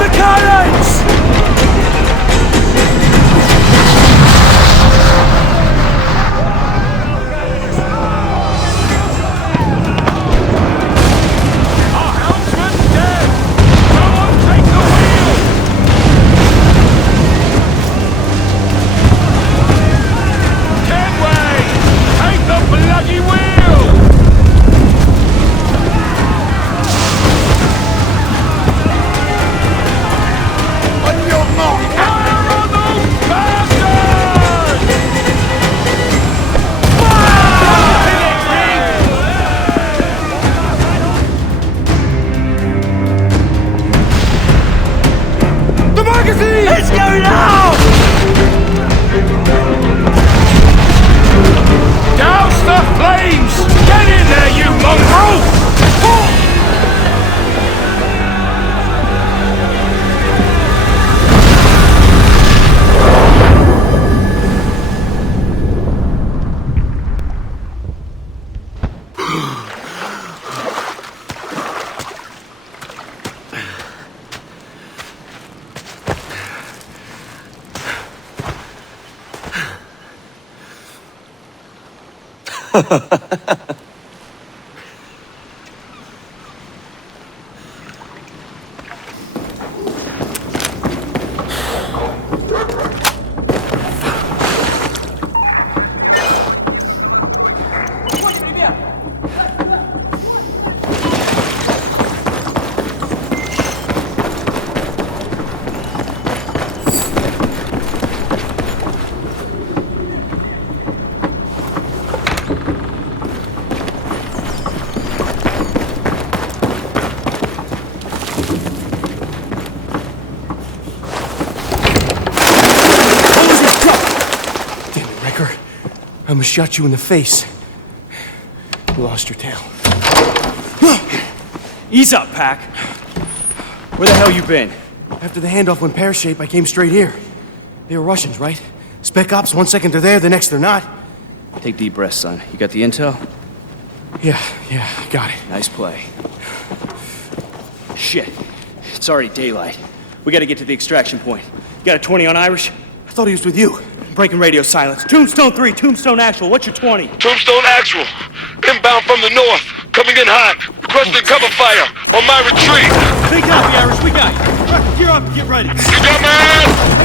the cannons! Let's go now! Douse the flames! Get in there, you mongrel! I almost shot you in the face. You lost your tail. Ease up, Pack. Where the hell you been? After the handoff went pear-shaped, I came straight here. They were Russians, right? Spec ops, 1 second they're there, the next they're not. Take deep breaths, son. You got the intel? Yeah, got it. Nice play. Shit. It's already daylight. We gotta get to the extraction point. You got a 20 on Irish? I thought he was with you. Breaking radio silence. Tombstone 3, Tombstone Actual. What's your 20? Tombstone Actual. Inbound from the north. Coming in hot. Requesting cover fire on my retreat. Big copy, Irish. We got you. Truck, gear up and get ready. You got man!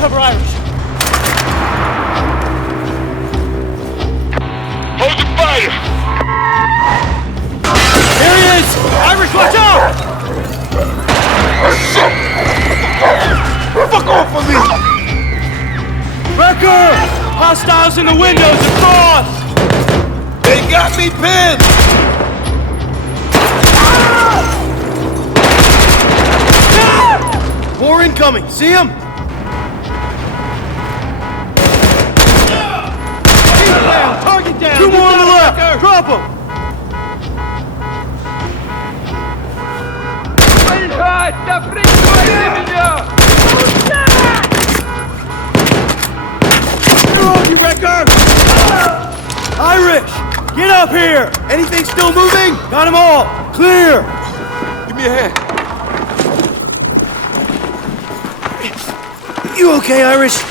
Cover Irish. Hold your fire! Here he is! Irish, watch out! Fuck off of me! Wrecker! Hostiles in the windows across! They got me pinned! More incoming, see him? Target down! Two more on the left! Drop him! They're on you, Wrecker! Irish! Get up here! Anything still moving? Got them all! Clear! Give me a hand. You okay, Irish?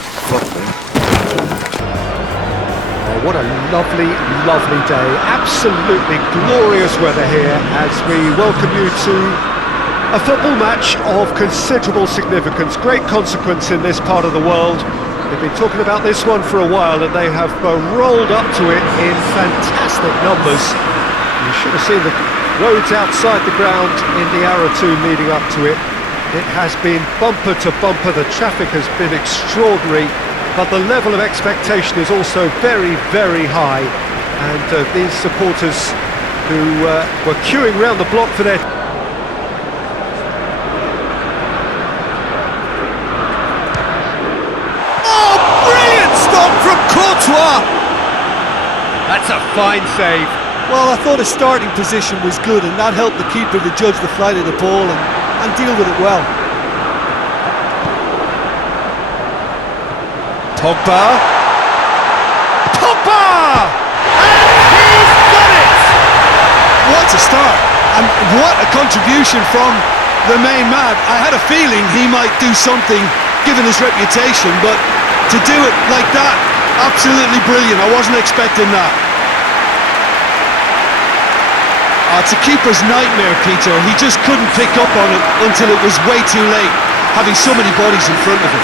What a lovely, lovely day. Absolutely glorious weather here as we welcome you to a football match of considerable significance, great consequence in this part of the world. They've been talking about this one for a while and they have rolled up to it in fantastic numbers. You should have seen the roads outside the ground in the hour or two leading up to it. It has been bumper to bumper, the traffic has been extraordinary. But the level of expectation is also very, very high. And these supporters who were queuing round the block for their... Oh, brilliant stop from Courtois! That's a fine save. Well, I thought his starting position was good, and that helped the keeper to judge the flight of the ball and deal with it well. Pogba! And he's done it! What a start, and what a contribution from the main man. I had a feeling he might do something, given his reputation, but to do it like that, absolutely brilliant. I wasn't expecting that. It's a keeper's nightmare, Peter. He just couldn't pick up on it until it was way too late, having so many bodies in front of him.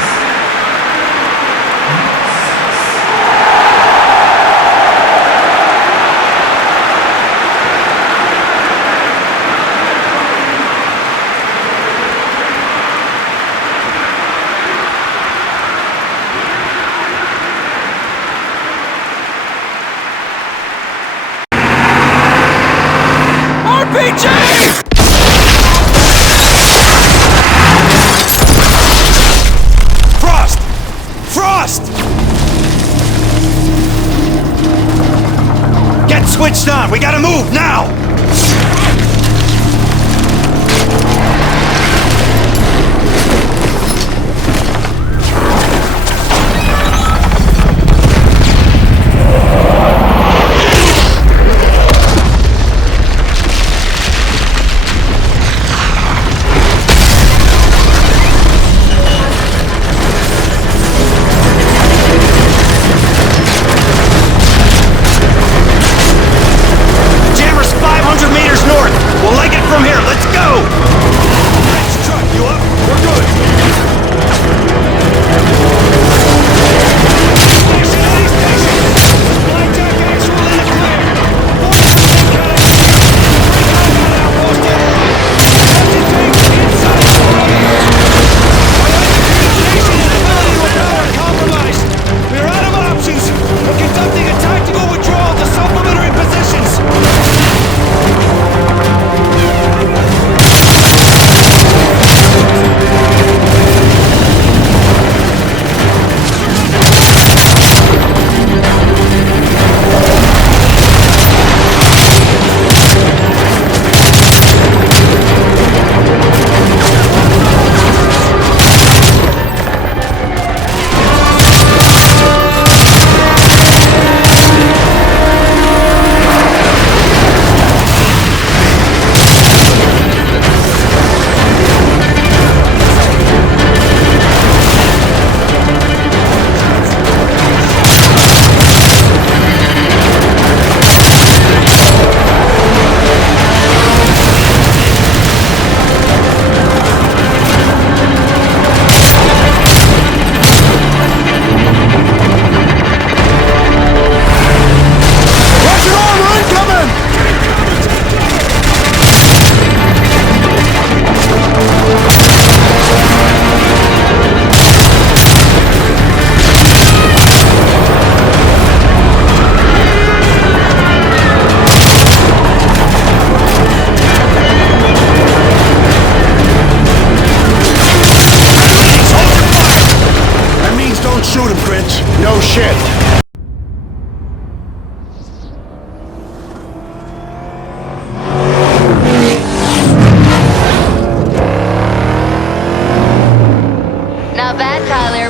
Switched on. We gotta move now.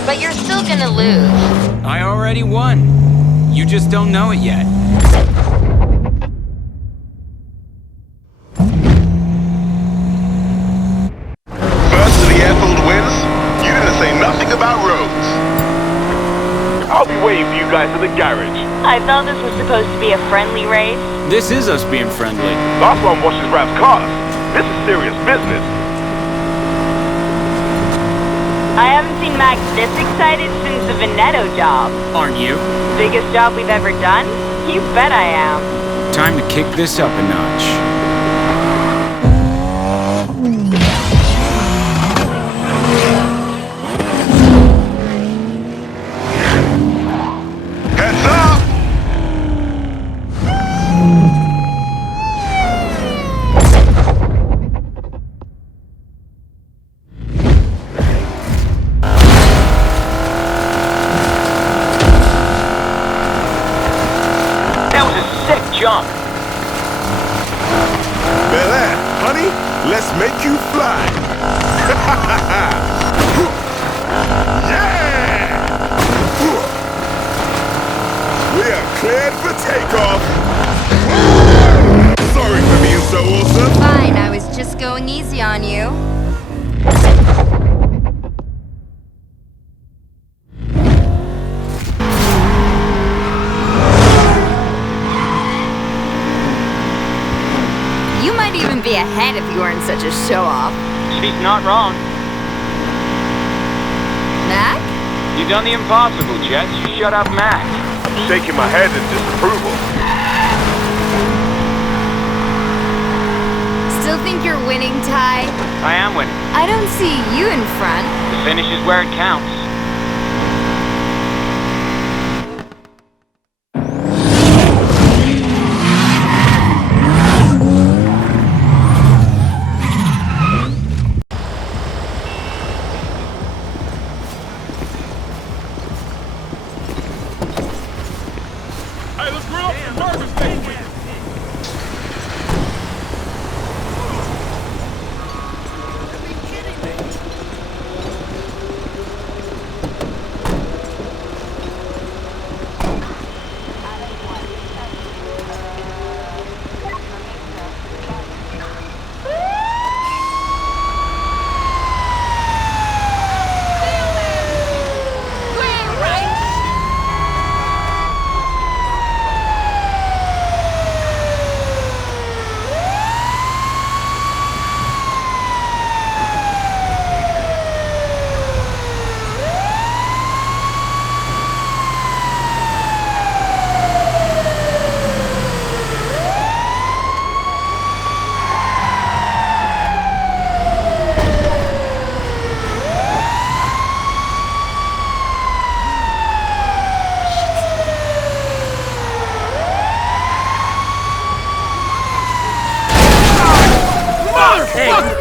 but you're still gonna lose. I already won. You just don't know it yet. First to the airfield wins. You didn't say nothing about roads. I'll be waiting for you guys at the garage. I thought this was supposed to be a friendly race. This is us being friendly. Last one washes Rap's cars. This is serious business. I haven't seen Max this excited since the Veneto job. Aren't you? Biggest job we've ever done? You bet I am. Time to kick this up a notch. Heads up! Let's make you fly. Yeah! We are cleared for takeoff. Sorry for being so awesome. Fine, I was just going easy on you. You might even be ahead if you weren't such a show-off. She's not wrong. Mac? You've done the impossible, Jess. You shut up, Mac. I'm shaking my head in disapproval. Still think you're winning, Ty? I am winning. I don't see you in front. The finish is where it counts.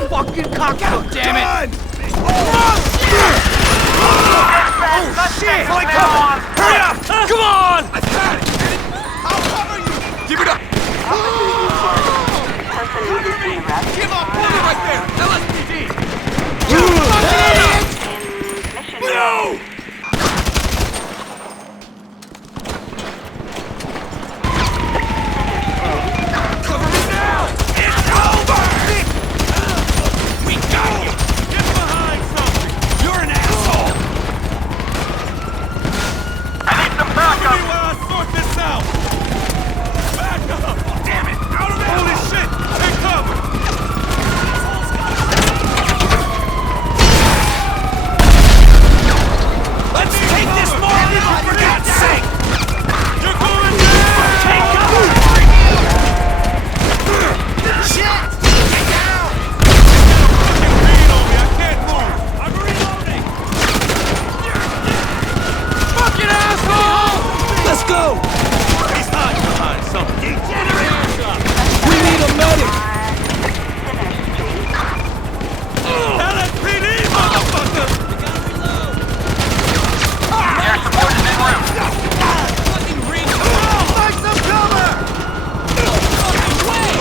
Fucking cock out, damn it! Shit! Hurry up! Come on! I got it! I'll cover you! Give it up! Give up! Put it right there! LSPD! No! Cover me now! It's over! We got you! Get behind something! You're an asshole! I need some backup! Tell me while I sort this out! Backup! Damn it! Out of there! Holy shit! Take cover! Let's take this moron out, for God's sake! You're going down! Take cover! Shit! Get down! Fucking beat on me! I can't move! I'm reloading! Fucking asshole! Let's go! He's hiding behind something. Degenerate! We need a medic! LSPD, motherfucker! We gotta reload! Air support is en route! Fucking reach! Find some cover! Fucking way!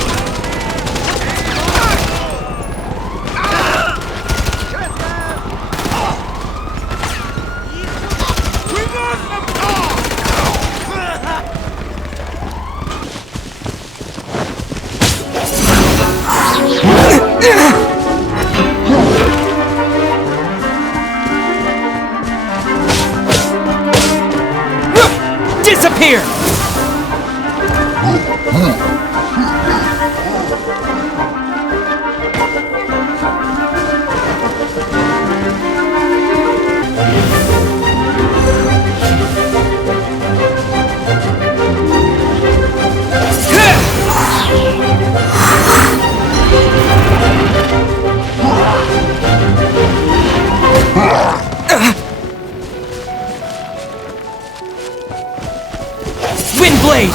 We lost them! Disappear! Windblade!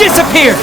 Disappear!